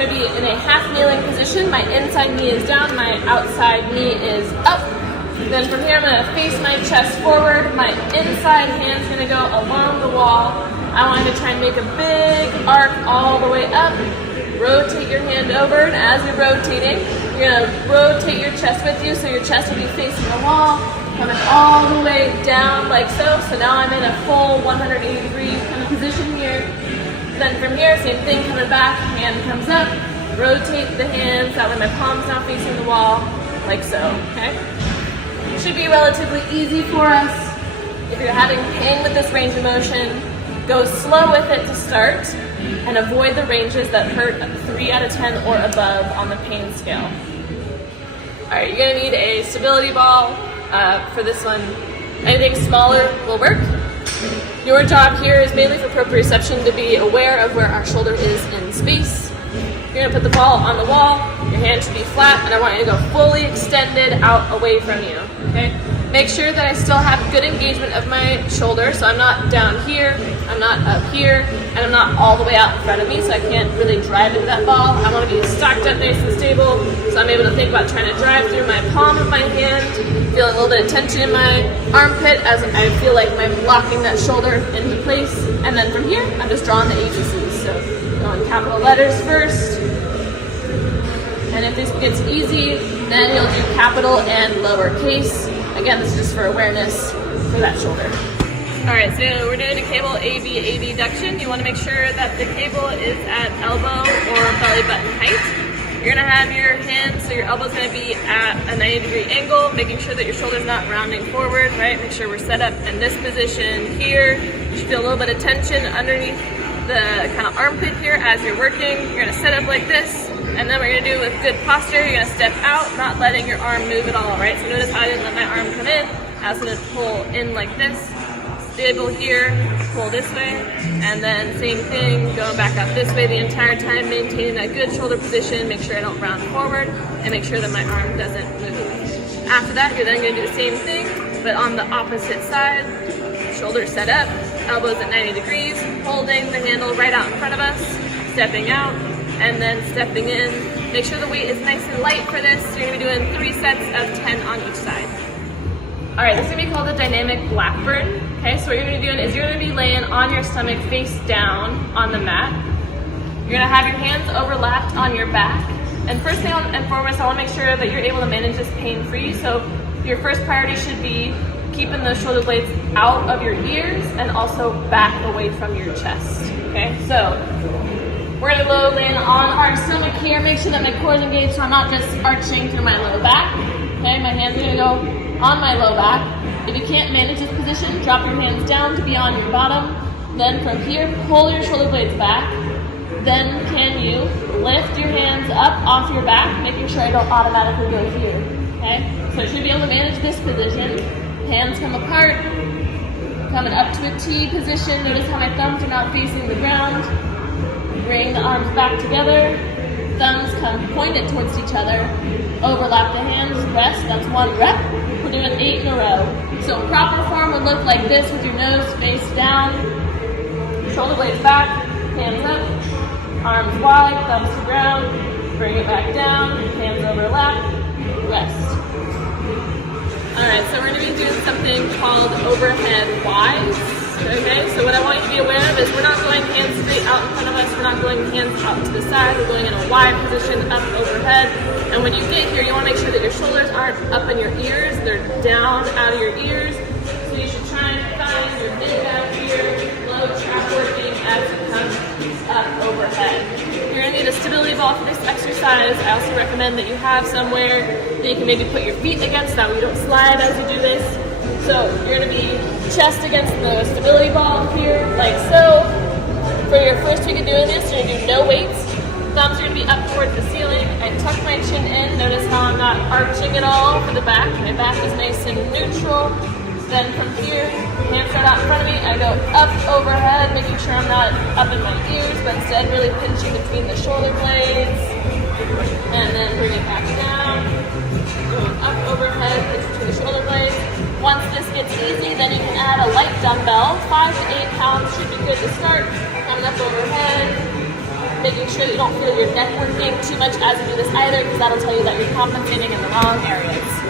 going to be in a half kneeling position. My inside knee is down, my outside knee is up. Then from here I'm going to face my chest forward. My inside hand's going to go along the wall. I want you to try and make a big arc all the way up. Rotate your hand over, and as you're rotating, you're going to rotate your chest with you, so your chest will be facing the wall, coming all the way down like so. So now I'm in a full 180-degree kind of position here. Then from here, same thing, coming back, hand comes up, rotate the hands, that way my palm's not facing the wall, like so, okay? It should be relatively easy for us. If you're having pain with this range of motion, go slow with it to start, and avoid the ranges that hurt 3 out of 10 or above on the pain scale. All right, you're gonna need a stability ball for this one. Anything smaller will work. Your job here is mainly for proprioception to be aware of where our shoulder is in space. You're gonna put the ball on the wall, your hand should be flat, and I want you to go fully extended out away from you, okay? Make sure that I still have good engagement of my shoulder, so I'm not down here, I'm not up here, and I'm not all the way out in front of me, so I can't really drive into that ball. I want to be stacked up nice and stable, so I'm able to think about trying to drive through my palm of my hand, feeling a little bit of tension in my armpit as I feel like I'm blocking that shoulder into place. And then from here, I'm just drawing the ABCs. So going capital letters first, and if this gets easy, then you'll do capital and lowercase. Again, this is just for awareness for that shoulder. All right, so we're doing a cable AB abduction. You want to make sure that the cable is at elbow or belly button height. You're gonna have your hands, so your elbow's gonna be at a 90-degree angle, making sure that your shoulder's not rounding forward, right? Make sure we're set up in this position here. You should feel a little bit of tension underneath the kind of armpit here as you're working. You're gonna set up like this, and then what you're gonna do with good posture, you're gonna step out, not letting your arm move at all, right? So notice how I didn't let my arm come in. I was gonna pull in like this, stable here, pull this way, and then same thing, going back out this way the entire time, maintaining that good shoulder position, make sure I don't round forward, and make sure that my arm doesn't move. After that, you're then gonna do the same thing, but on the opposite side, shoulders set up, elbows at 90 degrees, holding the handle right out in front of us, stepping out, and then stepping in. Make sure the weight is nice and light for this. You're gonna be doing 3 sets of 10 on each side. All right, this is gonna be called a dynamic Blackburn. Okay, so what you're gonna be doing is you're gonna be laying on your stomach face down on the mat. You're gonna have your hands overlapped on your back. And first thing and foremost, I wanna make sure that you're able to manage this pain-free. So your first priority should be keeping those shoulder blades out of your ears and also back away from your chest, okay? So we're gonna go laying on our stomach here, make sure that my core is engaged so I'm not just arching through my low back, okay? My hands are gonna go on my low back. If you can't manage this position, drop your hands down to be on your bottom. Then from here, pull your shoulder blades back. Then can you lift your hands up off your back, making sure I don't automatically go here, okay? So I should be able to manage this position. Hands come apart, coming up to a T position. Notice how my thumbs are not facing the ground. Bring the arms back together. Thumbs come pointed towards each other. Overlap the hands, rest, that's 1 rep. We're doing 8 in a row. So proper form would look like this with your nose face down, shoulder blades back, hands up, arms wide, thumbs to ground, bring it back down, hands overlap, rest. All right, so we're gonna be doing something called overhead Ys. Okay, so what I want you to be aware of is we're not going hands straight out in front of us, we're not going hands out to the side, we're going in a Y position up overhead. And when you get here, you want to make sure that your shoulders aren't up in your ears, they're down out of your ears. So you should try and find your mid back here, low trap working as you come up overhead. You're going to need a stability ball for this exercise. I also recommend that you have somewhere that you can maybe put your feet against, that way you don't slide as you do this. So you're going to be chest against the stability ball here, like so. For your first week of doing this, you're going to do no weights. Thumbs are going to be up towards the ceiling. I tuck my chin in. Notice how I'm not arching at all for the back. My back is nice and neutral. Then from here, hands right out in front of me. I go up overhead, making sure I'm not up in my ears, but instead really pinching between the shoulder blades. And then bring it back down. Going up overhead, pinch between the shoulder blades. Once this gets easy, then you can add a light dumbbell. 5 to 8 pounds should be good to start. Coming up overhead. making sure that you don't feel your neck working too much as you do this either, because that'll tell you that you're compensating in the wrong areas.